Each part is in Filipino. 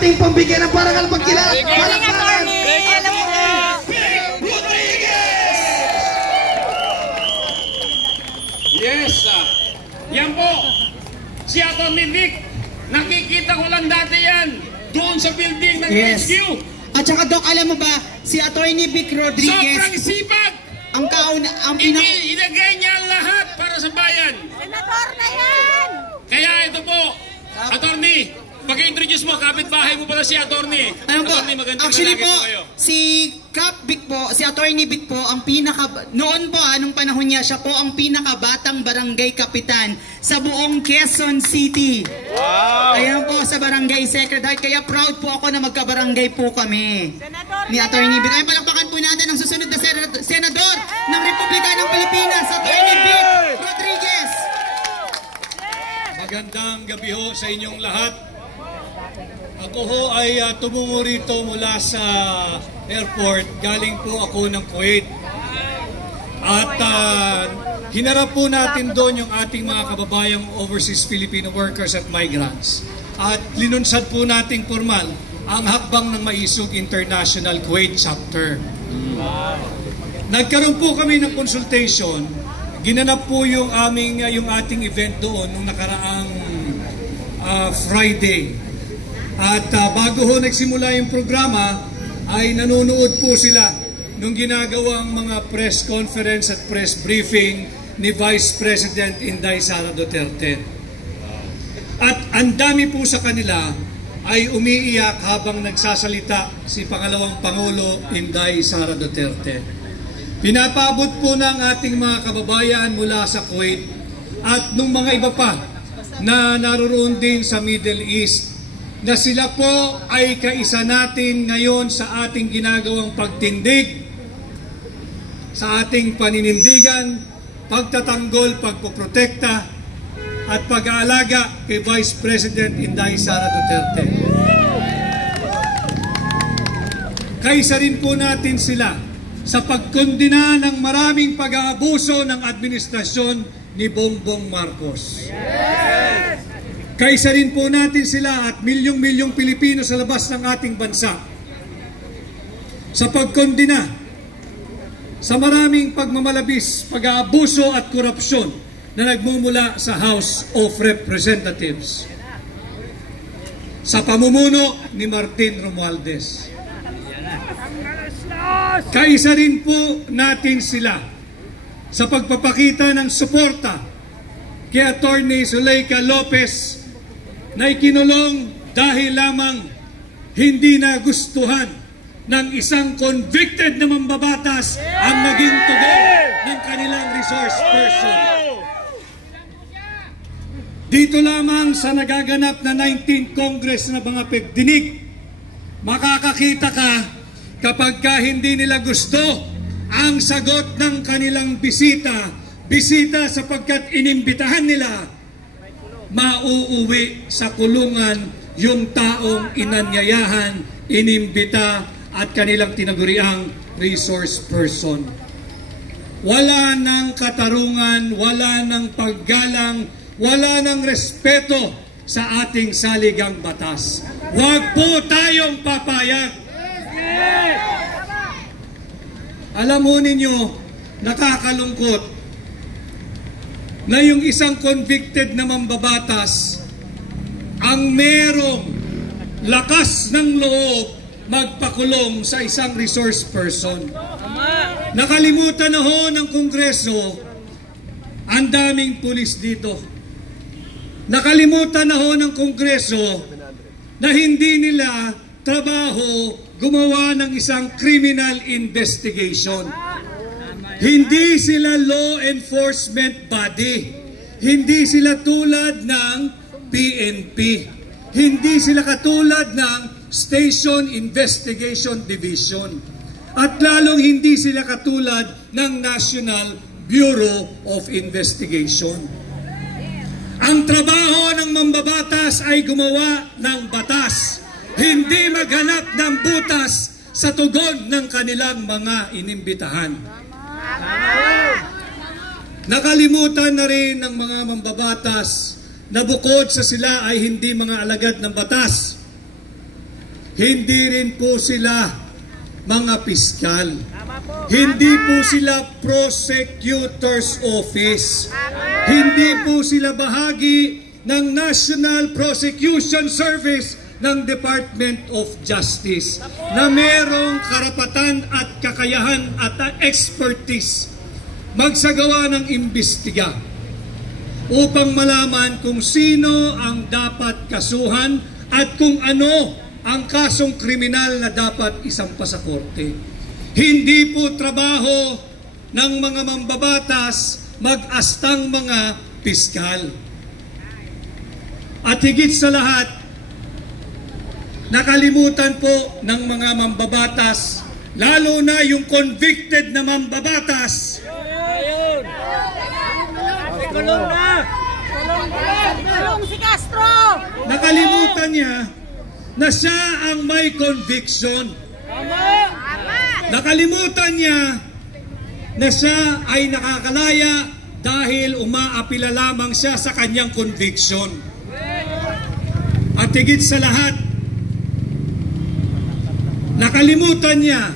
ating pambigyan ng parangal pagkilala. Palakpakan! Yes, yan po. Si Atty. Vic, nakikita ko lang dati yan doon sa building ng HQ. At saka Doc, alam mo ba, si Atty. Vic Rodriguez, sobrang sipag. Inagay niya ang lahat para sa bayan. Senador na yan! Kaya ito po, Atty., pag-introduce mo, kapitbahay mo pala si Atty. Ano po? Actually po, kayo. si Cap Vic po, si Atty. Vic po, ang noon po, anong panahon niya, siya po ang pinakabatang barangay kapitan sa buong Quezon City. Wow! Ayan po, sa barangay secretary. Kaya proud po ako na magkabarangay po kami. Ni Atty. Vic. Ay, palakpakan po natin ang susunod na senador ng Republika ng Pilipinas, Atty. Vic Rodriguez. Magandang gabi ho sa inyong lahat. Ako ho ay tumungo rito mula sa airport. Galing po ako ng Kuwait. At hinarap po natin doon yung ating mga kababayang overseas Filipino workers at migrants. At linunsad po nating formal ang hakbang ng Maisog International Kuwait Chapter. Nagkaroon po kami ng consultation. Ginanap po yung ating event doon nung nakaraang Friday. At bago ho nagsimula yung programa, ay nanonood po sila nung ginagawang mga press conference at press briefing ni Vice President Inday Sara Duterte. At ang dami po sa kanila ay umiiyak habang nagsasalita si Pangalawang Pangulo Inday Sara Duterte. Pinapabot po ng ating mga kababayan mula sa Kuwait at nung mga iba pa na naroon din sa Middle East na sila po ay kaisa natin ngayon sa ating ginagawang pagtindig, sa ating paninindigan, pagtatanggol, pagpoprotekta at pag-aalaga kay Vice President Inday Sara Duterte. Kaisa rin po natin sila sa pagkondina ng maraming pag-aabuso ng administrasyon ni Bongbong Marcos. Kaisa rin po natin sila at milyong-milyong Pilipino sa labas ng ating bansa sa pagkondina sa maraming pagmamalabis, pag-aabuso at korupsyon na nagmumula sa House of Representatives sa pamumuno ni Martin Romualdez. Kaisa rin po natin sila sa pagpapakita ng suporta kay Atty. Zuleika Lopez na ikinulong dahil lamang hindi nagustuhan ng isang convicted na mambabatas ang naging tugon ng kanilang resource person. Dito lamang sa nagaganap na 19th Congress na mga pagdinig, makakakita ka kapag hindi nila gusto ang sagot ng kanilang bisita sapagkat inimbitahan nila, mauuwi sa kulungan yung taong inanyayahan, inimbita at kanilang tinaguriang resource person. Wala ng katarungan, wala ng paggalang, wala ng respeto sa ating saligang batas. Huwag po tayong papayag. Alam mo ninyo, nakakalungkot na yung isang convicted na mambabatas ang merong lakas ng loob magpakulong sa isang resource person. Nakalimutan na ho ng Kongreso ang daming pulis dito. Nakalimutan na ho ng Kongreso na hindi nila trabaho gumawa ng isang criminal investigation. Hindi sila law enforcement body. Hindi sila tulad ng PNP. Hindi sila katulad ng Station Investigation Division. At lalong hindi sila katulad ng National Bureau of Investigation. Ang trabaho ng mambabatas ay gumawa ng batas. Hindi maghanap ng butas sa tugon ng kanilang mga inimbitahan. Nakalimutan na rin ng mga mambabatas na bukod sa sila ay hindi mga alagad ng batas, Hindi rin po sila mga piskal. Hindi po sila prosecutor's office. Hindi po sila bahagi ng National Prosecution Service ng Department of Justice na merong karapatan at kakayahan at expertise magsagawa ng imbestiga upang malaman kung sino ang dapat kasuhan at kung ano ang kasong kriminal na dapat isampa sa korte. Hindi po trabaho ng mga mambabatas mag-astang mga piskal. At higit sa lahat, nakalimutan po ng mga mambabatas, lalo na yung convicted na mambabatas. Kulong si Castro! Nakalimutan niya na siya ang may conviction. Nakalimutan niya na siya ay nakakalaya dahil umaapila lamang siya sa kanyang conviction. At higit sa lahat, nakalimutan niya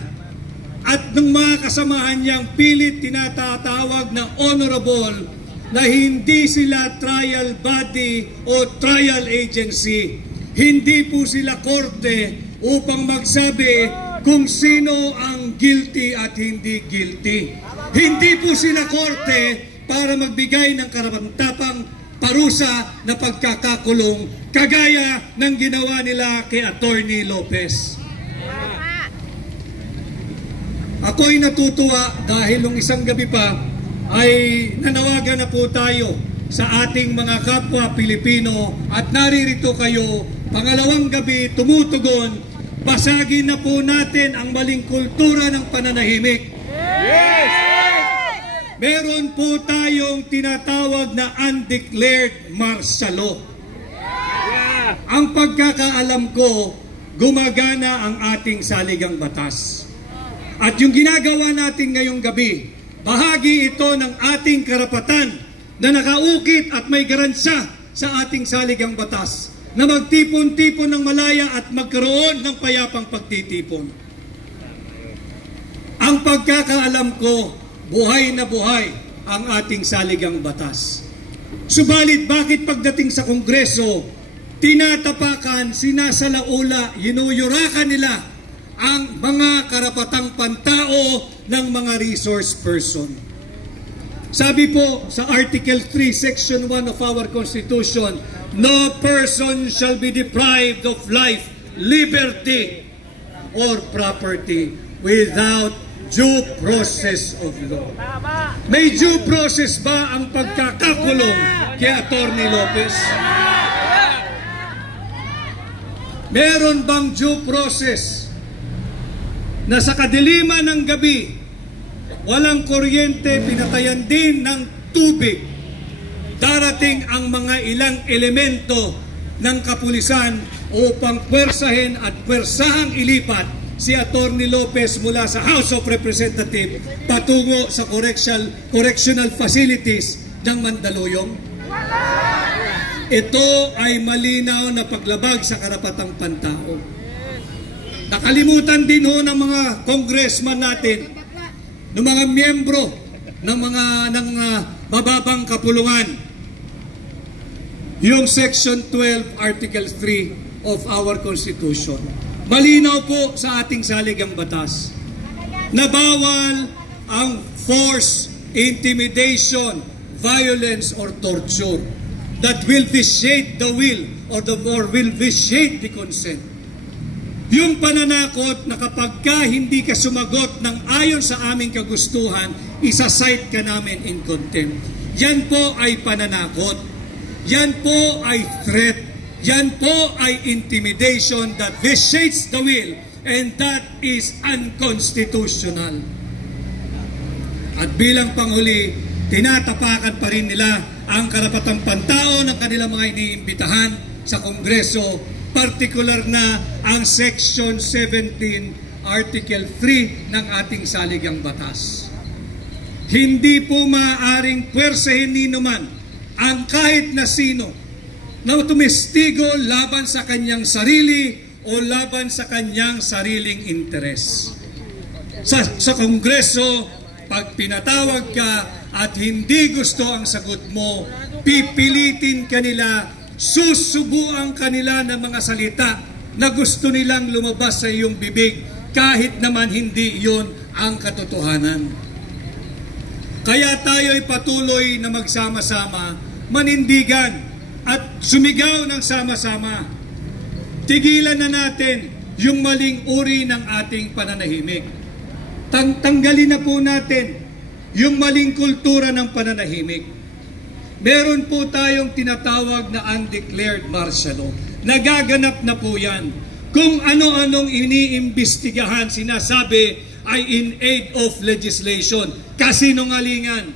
at ng mga kasamahan niyang pilit tinatatawag na honorable na hindi sila trial body o trial agency. Hindi po sila korte upang magsabi kung sino ang guilty at hindi guilty. Hindi po sila korte para magbigay ng karapatang parusa na pagkakakulong kagaya ng ginawa nila kay Attorney Lopez. Ako'y natutuwa dahil nung isang gabi pa ay nanawagan na po tayo sa ating mga kapwa Pilipino at naririto kayo, pangalawang gabi tumutugon, basagin na po natin ang maling kultura ng pananahimik. Yes! Meron po tayong tinatawag na undeclared martial law. Ang pagkakaalam ko, gumagana ang ating saligang batas. At yung ginagawa natin ngayong gabi, bahagi ito ng ating karapatan na nakaukit at may garansya sa ating saligang batas na magtipon-tipon ng malaya at magkaroon ng payapang pagtitipon. Ang pagkakaalam ko, buhay na buhay ang ating saligang batas. Subalit bakit pagdating sa Kongreso, tinatapakan, sinasalaula, yinuyurakan nila ang mga karapatang pantao ng mga resource person. Sabi po sa Article 3, Section 1 of our Constitution, no person shall be deprived of life, liberty, or property without due process of law. May due process ba ang pagkakakulong kay Attorney Lopez? Meron bang due process na sa kadiliman ng gabi, walang kuryente, pinatayan din ng tubig, darating ang mga ilang elemento ng kapulisan upang pwersahin at pwersahang ilipat si Attorney Lopez mula sa House of Representatives patungo sa correctional facilities ng Mandaluyong? Ito ay malinaw na paglabag sa karapatang pantao. Nakalimutan din ho ng mga congressman natin, ng mga miyembro ng mababang kapulungan, yung Section 12, Article 3 of our Constitution. Malinaw po sa ating saligang batas na bawal ang force, intimidation, violence, or torture that will vitiate the will or will vitiate the consent. Yung pananakot na kapag hindi ka sumagot ng ayon sa aming kagustuhan, isa-cite ka namin in contempt. Yan po ay pananakot. Yan po ay threat. Yan po ay intimidation that vitiates the will, and that is unconstitutional. At bilang panghuli, tinatapakan pa rin nila ang karapatang pantao ng kanilang mga iniimbitahan sa Kongreso, partikular na ang Section 17, Article 3 ng ating saligang batas. Hindi po maaaring pwersahin ni naman ang kahit na sino na tumestigo laban sa kanyang sarili o laban sa kanyang sariling interes. Sa Kongreso, pag pinatawag ka at hindi gusto ang sagot mo, pipilitin kanila, susubuan kanila ng mga salita na gusto nilang lumabas sa iyong bibig kahit naman hindi iyon ang katotohanan. Kaya tayo ay patuloy na magsama-sama, manindigan at sumigaw ng sama-sama. Tigilan na natin yung maling uri ng ating pananahimik. Tanggalin na po natin yung maling kultura ng pananahimik. Meron po tayong tinatawag na undeclared martial law. Nagaganap na po yan. Kung ano-anong iniimbestigahan, sinasabi ay in aid of legislation. Kasinungalingan.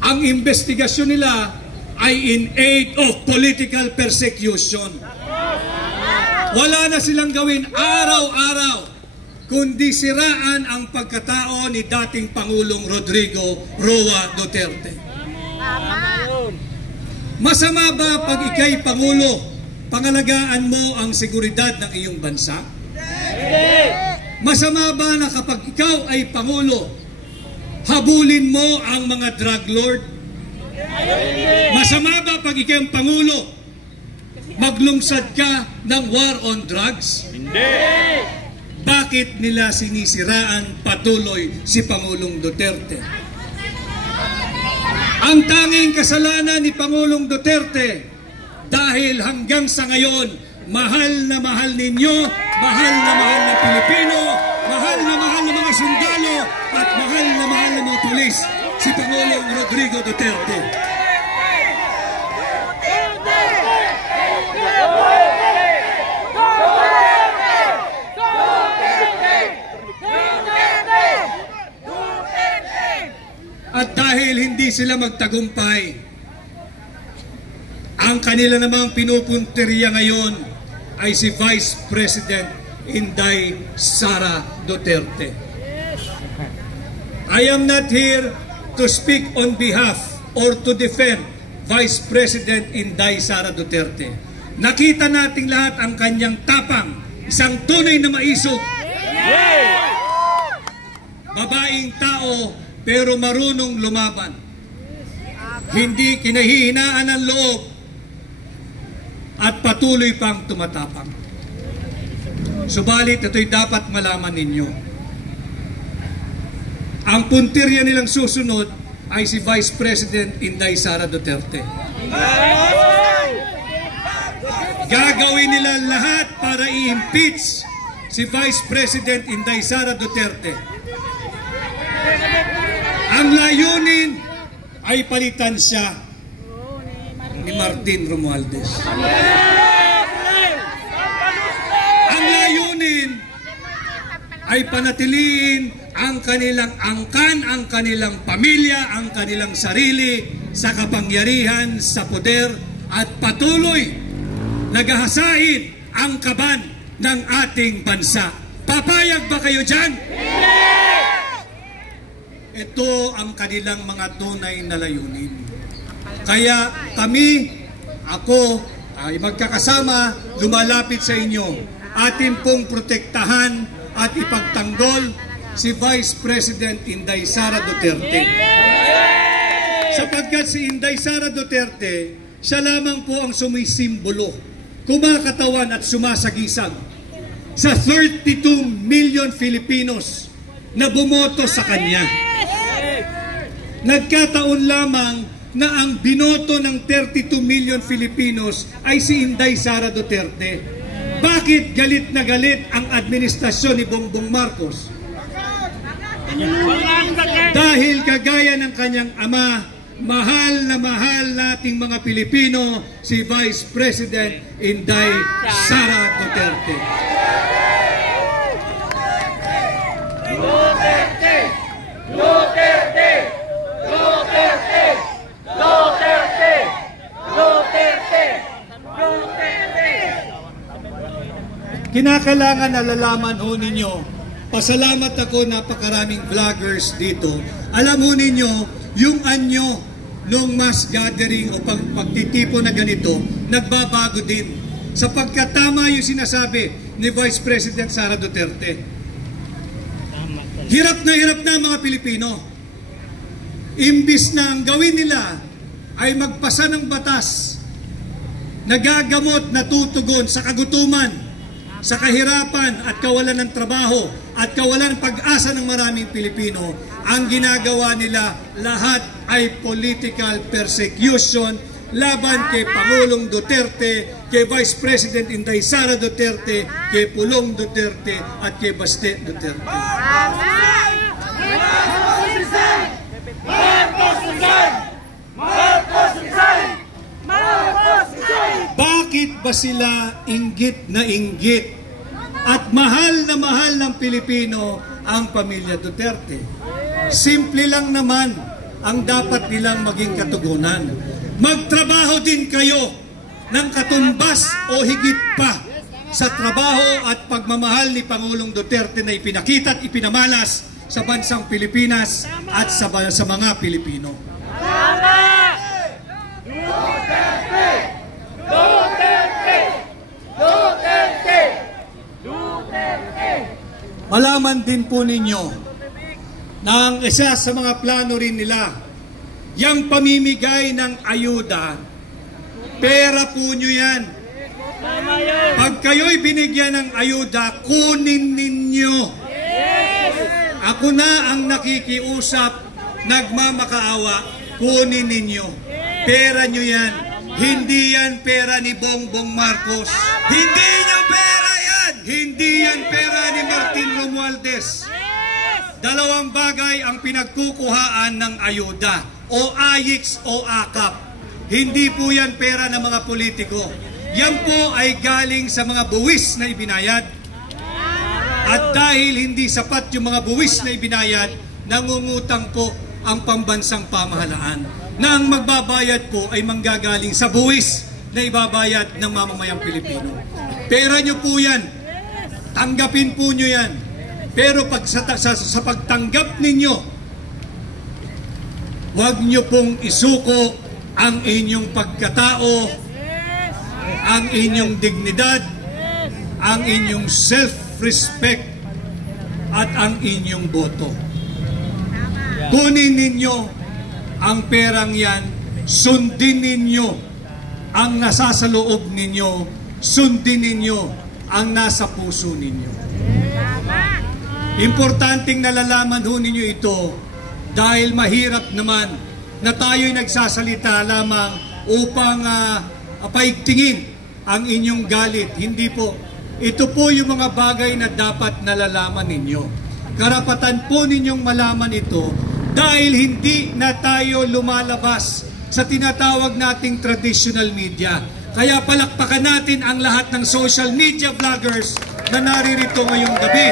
Ang investigasyon nila ay in aid of political persecution. Wala na silang gawin araw-araw kundi siraan ang pagkatao ni dating Pangulong Rodrigo Roa Duterte. Masama ba pag ika'y Pangulo, pangalagaan mo ang seguridad ng iyong bansa? Masama ba na kapag ikaw ay Pangulo, habulin mo ang mga drug lord? Masama ba pag ika'y Pangulo, maglungsad ka ng war on drugs? Hindi! Bakit nila sinisiraan patuloy si Pangulong Duterte? Ang tanging kasalanan ni Pangulong Duterte, dahil hanggang sa ngayon, mahal na mahal ninyo, mahal na mahal ng Pilipino, mahal na mahal ng mga sundalo, at mahal na mahal ng mga pulis, si Pangulong Rodrigo Duterte. At dahil hindi sila magtagumpay, ang kanila namang pinupunteriya ngayon ay si Vice President Inday Sara Duterte. I am not here to speak on behalf or to defend Vice President Inday Sara Duterte. Nakita nating lahat ang kanyang tapang, isang tunay na maisog. Babaeng tao pero marunong lumaban. Hindi kinahihinaan ang loob at patuloy pang tumatapang. Subalit ito'y dapat malaman ninyo. Ang puntirya nilang susunod ay si Vice President Inday Sara Duterte. Gagawin nila lahat para i-impeach si Vice President Inday Sara Duterte. Ang layunin ay palitan siya ni Martin Romualdez. Ang layunin ay panatiliin ang kanilang angkan, ang kanilang pamilya, ang kanilang sarili sa kapangyarihan, sa poder, at patuloy nagahasain ang kaban ng ating bansa. Papayag ba kayo dyan? Ito ang kanilang mga tunay na layunin. Kaya kami, ako, ay magkakasama, lumalapit sa inyo. Atin pong protektahan at ipagtanggol si Vice President Inday Sara Duterte. Sapagkat si Inday Sara Duterte, siya lamang po ang sumisimbolo, kumakatawan at sumasagisag sa 32 million Filipinos na bumoto sa kanya. Nagkataon lamang na ang binoto ng 32 million Filipinos ay si Inday Sara Duterte. Bakit galit na galit ang administrasyon ni Bongbong Marcos? Dahil kagaya ng kanyang ama, mahal na mahal nating mga Pilipino si Vice President Inday Sara Duterte. Duterte! Duterte! Duterte! Duterte! Duterte! Duterte! Kinakailangan nalalaman ho ninyo, pasalamat ako, napakaraming vloggers dito. Alam ho ninyo, yung anyo nung mass gathering o pagtitipo na ganito, nagbabago din. sapagkat tama yung sinasabi ni Vice President Sara Duterte. Hirap na mga Pilipino. Imbis na ang gawin nila ay magpasa ng batas na gagamot na tutugon sa kagutuman, sa kahirapan at kawalan ng trabaho at kawalan ng pag-asa ng maraming Pilipino, ang ginagawa nila lahat ay political persecution laban kay Pangulong Duterte, kay Vice President Inday Sara Duterte, kay Pulong Duterte at kay Baste Duterte. Bakit ba sila inggit na inggit at mahal na mahal ng Pilipino ang pamilya Duterte? Simple lang naman ang dapat nilang maging katugunan. Magtrabaho din kayo ng katumbas o higit pa sa trabaho at pagmamahal ni Pangulong Duterte na ipinakita at ipinamalas sa bansang Pilipinas at sa mga Pilipino. Malaman din po ninyo na ang isa sa mga plano rin nila, yung pamimigay ng ayuda, pera po nyo yan. Pag kayo'y binigyan ng ayuda, kunin ninyo. Ako na ang nakikiusap, nagmamakaawa, kunin ninyo. Pera nyo yan. Hindi yan pera ni Bongbong Marcos. Hindi nyo pera yan! Hindi yan pera ni Martin Romualdez. Dalawang bagay ang pinagkukuhaan ng ayuda, o AYIX o AKAP. Hindi po yan pera ng mga politiko. Yan po ay galing sa mga buwis na ibinayad. At dahil hindi sapat yung mga buwis na ibinayad, nangungutang po ang pambansang pamahalaan na ang magbabayad po ay manggagaling sa buwis na ibabayad ng mamamayang Pilipino. Pera nyo po yan. Tanggapin po nyo yan. Pero pag sa pagtanggap ninyo, huwag nyo pong isuko ang inyong pagkatao, ang inyong dignidad, ang inyong self-respect, at ang inyong boto. Kunin ninyo ang perang yan, sundin ninyo ang nasa sa loob ninyo, sundin ninyo ang nasa puso ninyo. Importanteng nalalaman ho ninyo ito dahil mahirap naman na tayo'y nagsasalita lamang upang paigtingin ang inyong galit. Hindi po. Ito po yung mga bagay na dapat nalalaman ninyo. Karapatan po ninyong malaman ito dahil hindi na tayo lumalabas sa tinatawag nating traditional media. Kaya palakpakan natin ang lahat ng social media vloggers na naririto ngayong gabi.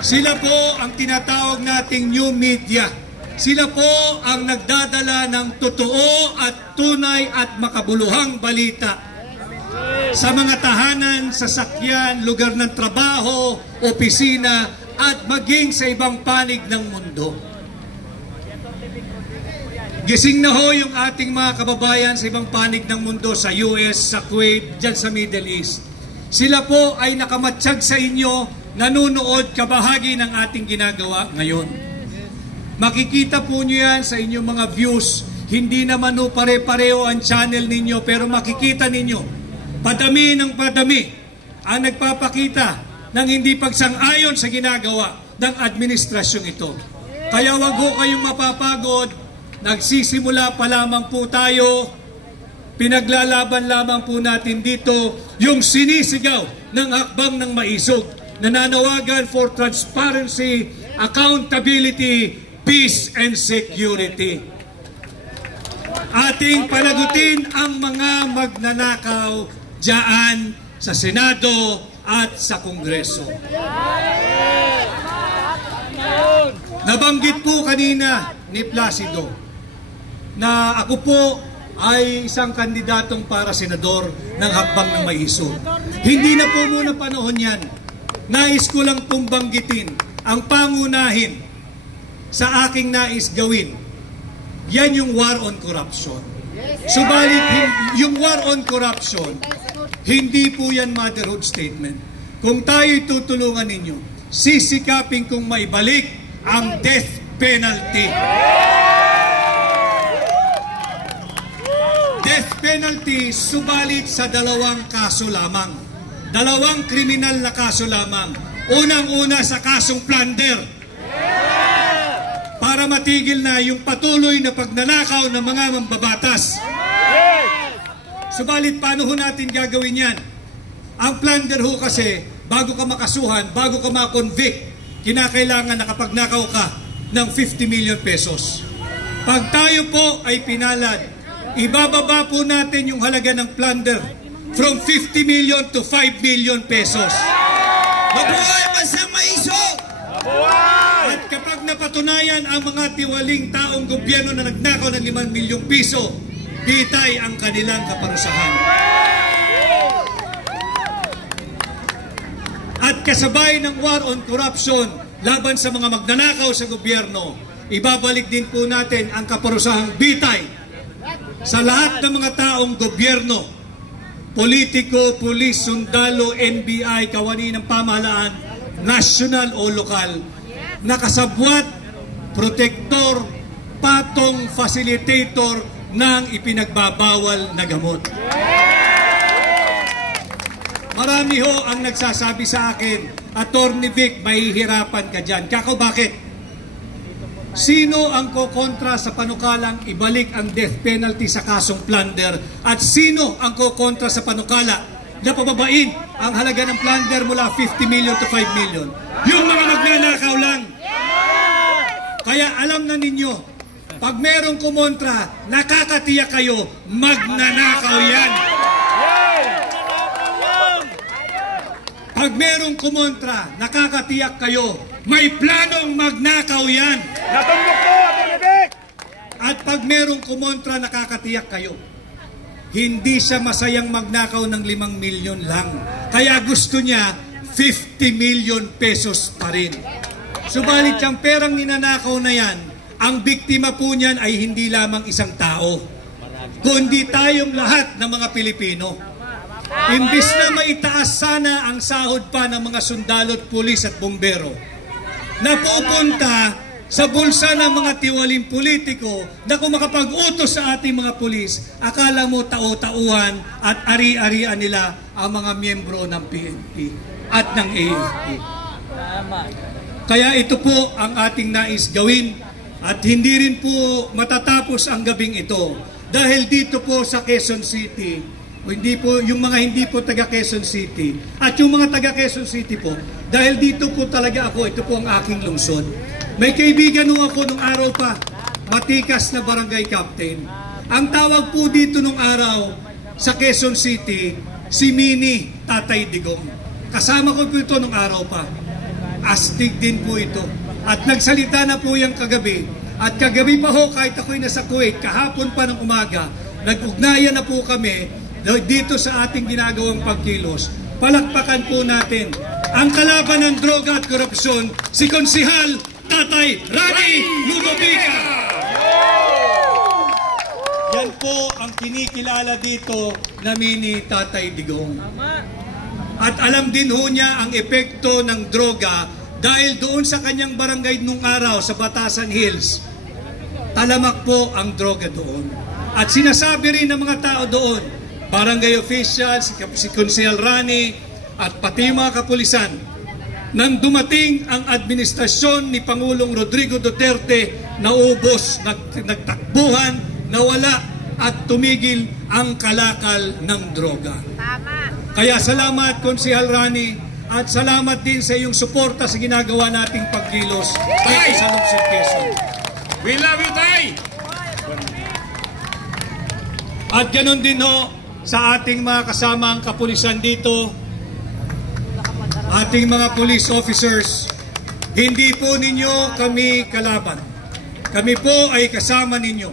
Sila po ang tinatawag nating new media. Sila po ang nagdadala ng totoo at tunay at makabuluhang balita sa mga tahanan, sasakyan, lugar ng trabaho, opisina, at maging sa ibang panig ng mundo. Gising na ho yung ating mga kababayan sa ibang panig ng mundo, sa US, sa Kuwait, dyan sa Middle East. Sila po ay nakamatsyag sa inyo, nanunood kabahagi ng ating ginagawa ngayon. Makikita po nyo yan sa inyong mga views. Hindi naman ho pare-pareho ang channel ninyo, pero makikita ninyo, padami ng padami ang nagpapakita ng hindi pagsang-ayon sa ginagawa ng administrasyong ito. Kaya wag ho kayong mapapagod, nagsisimula pa lamang po tayo, pinaglalaban lamang po natin dito yung sinisigaw ng hakbang ng maisog, nananawagan for transparency, accountability, peace and security. Ating panagutin ang mga magnanakaw diyan sa Senado at sa Kongreso. Nabanggit po kanina ni Placido na ako po ay isang kandidatong para senador ng hakbang ng maisog. Hindi na po muna panahon yan. Nais ko lang pong banggitin ang pangunahin sa aking nais gawin. Yan yung war on corruption. Subalit, yung war on corruption, hindi po yan motherhood statement. Kung tayo'y tutulungan ninyo, sisikapin kong maibalik ang death penalty. Death penalty, subalit sa 2 kaso lamang. 2 kriminal na kaso lamang. Unang-una sa kasong plunder. Para matigil na yung patuloy na pagnanakaw ng mga mambabatas. Subalit, paano ho natin gagawin yan? Ang plunder ho kasi, bago ka makasuhan, bago ka makonvict, kinakailangan na kapag nakaw ka ng 50 million pesos. Pag tayo po ay pinalad, ibababa po natin yung halaga ng plunder from 50 million to 5 million pesos. Mabuhay Bansang Maisog! At kapag napatunayan ang mga tiwaling taong gobyerno na nagnakaw ng 5 milyong piso, ditay ang kanilang kaparusahan. At kasabay ng war on corruption laban sa mga magnanakaw sa gobyerno, ibabalik din po natin ang kaparusahang bitay sa lahat ng mga taong gobyerno, politiko, pulis, sundalo, NBI, kawani ng pamahalaan, national o lokal, nakasabwat, protektor, patong, facilitator ng ipinagbabawal na gamot. Marami ho ang nagsasabi sa akin, Attorney Vic, mahihirapan ka dyan. Kako, bakit? Sino ang kokontra sa panukalang ibalik ang death penalty sa kasong plunder? At sino ang kokontra sa panukala na pababain ang halaga ng plunder mula 50 million to 5 million? Yung mga magnanakaw lang. Kaya alam na ninyo, pag merong kumontra, nakakatiyak kayo, magnanakaw yan. Pag merong kumontra, nakakatiyak kayo, may planong magnakaw yan. Natumbok po, Atty. Vic! At pag merong kumontra, nakakatiyak kayo, hindi siya masayang magnakaw ng 5 milyon lang. Kaya gusto niya 50 million pesos pa rin. Subalit yung perang ninanakaw na yan, ang biktima po niyan ay hindi lamang isang tao, kundi tayong lahat ng mga Pilipino. Imbis na maitaas sana ang sahod pa ng mga sundalo at pulis at bumbero, napupunta sa bulsa ng mga tiwaling politiko na kung makapag-utos sa ating mga pulis, akala mo tao-tauhan at ari-arian nila ang mga miyembro ng PNP at ng AFP. Kaya ito po ang ating nais gawin at hindi rin po matatapos ang gabing ito dahil dito po sa Quezon City, hindi po, yung mga hindi po taga Quezon City at yung mga taga Quezon City po, dahil dito po talaga ako, ito po ang aking lungsod. May kaibigan nung ako nung araw pa, matikas na barangay captain. Ang tawag po dito nung araw sa Quezon City, si Mini Tatay Digong. Kasama ko po ito nung araw pa. Astig din po ito. At nagsalita na po yung kagabi. At kagabi pa ho, kahit ako'y nasa Kuwait, kahapon pa ng umaga, nag-ugnayan na po kami dito sa ating ginagawang pagkilos. Palakpakan po natin ang kalaban ng droga at korupsyon, si Konsihal Tatay Rani Ludovica. Yan po ang kinikilala dito na Mini Tatay Digong. At alam din ho niya ang epekto ng droga dahil doon sa kanyang barangay nung araw sa Batasan Hills, talamak po ang droga doon. At sinasabi rin ng mga tao doon, barangay officials, si Konsehal Rani, at pati mga kapulisan, nang dumating ang administrasyon ni Pangulong Rodrigo Duterte, naubos, nagtakbuhan, nawala, at tumigil ang kalakal ng droga. Kaya salamat, Konsehal Rani, at salamat din sa iyong suporta sa ginagawa nating pagkilos dito sa Lungsod Quezon. We love you, Tay! At ganun din ho sa ating mga kasamang kapulisan dito, ating mga police officers, hindi po ninyo kami kalaban. Kami po ay kasama ninyo.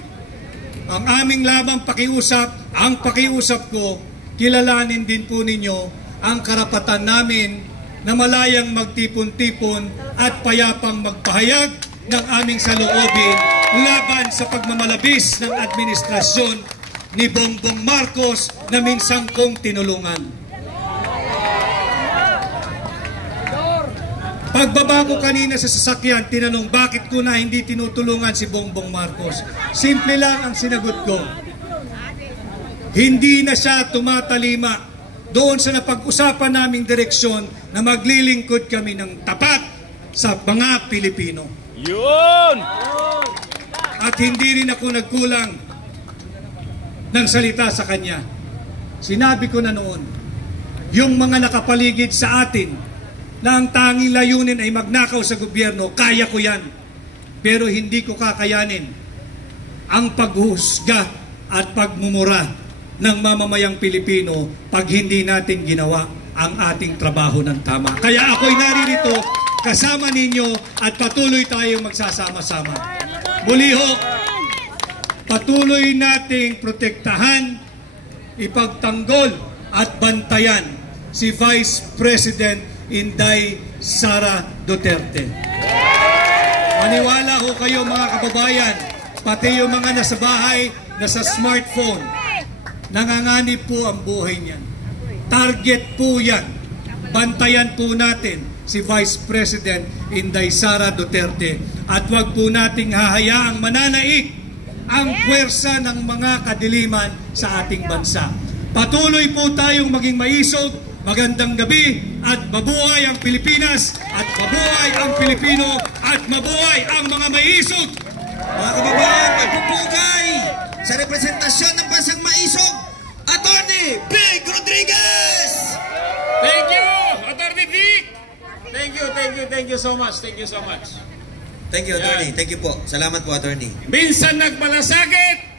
Ang aming labang pakiusap, ang pakiusap ko, kilalanin din po ninyo ang karapatan namin na malayang magtipon-tipon at payapang magpahayag ng aming saloobin laban sa pagmamalabis ng administrasyon ni Bongbong Marcos na minsan kong tinulungan. Pagbaba ko kanina sa sasakyan, tinanong bakit ko na hindi tinutulungan si Bongbong Marcos. Simple lang ang sinagot ko. Hindi na siya tumatalima doon sa napag-usapan naming direksyon na maglilingkod kami ng tapat sa mga Pilipino. Yun! At hindi rin ako nagkulang ng salita sa kanya. Sinabi ko na noon, yung mga nakapaligid sa atin na ang tanging layunin ay magnakaw sa gobyerno, kaya ko yan. Pero hindi ko kakayanin ang paghuhusga at pagmumura ng mamamayang Pilipino pag hindi natin ginawa ang ating trabaho ng tama. Kaya ako'y naririto kasama ninyo at patuloy tayong magsasama-sama. Muli ho, patuloy nating protektahan, ipagtanggol at bantayan si Vice President Inday Sara Duterte. Maniwala ho kayo mga kababayan, pati yung mga nasa bahay, nasa smartphone, nanganganib po ang buhay niyan. Target po yan. Bantayan po natin si Vice President Inday Sara Duterte at wag po nating hahayaang mananaig ang puwersa ng mga kadiliman sa ating bansa. Patuloy po tayong maging maisog. Magandang gabi at mabuhay ang Pilipinas at mabuhay ang Pilipino at mabuhay ang mga maisog. Mga kababayan, magpupugay sa representasyon ng Bansang Maisog, Attorney Vic Rodriguez! Thank you, Attorney Vic! Thank you so much. Thank you, Attorney. Thank you po. Salamat po, Attorney. Minsan nagmalasakit,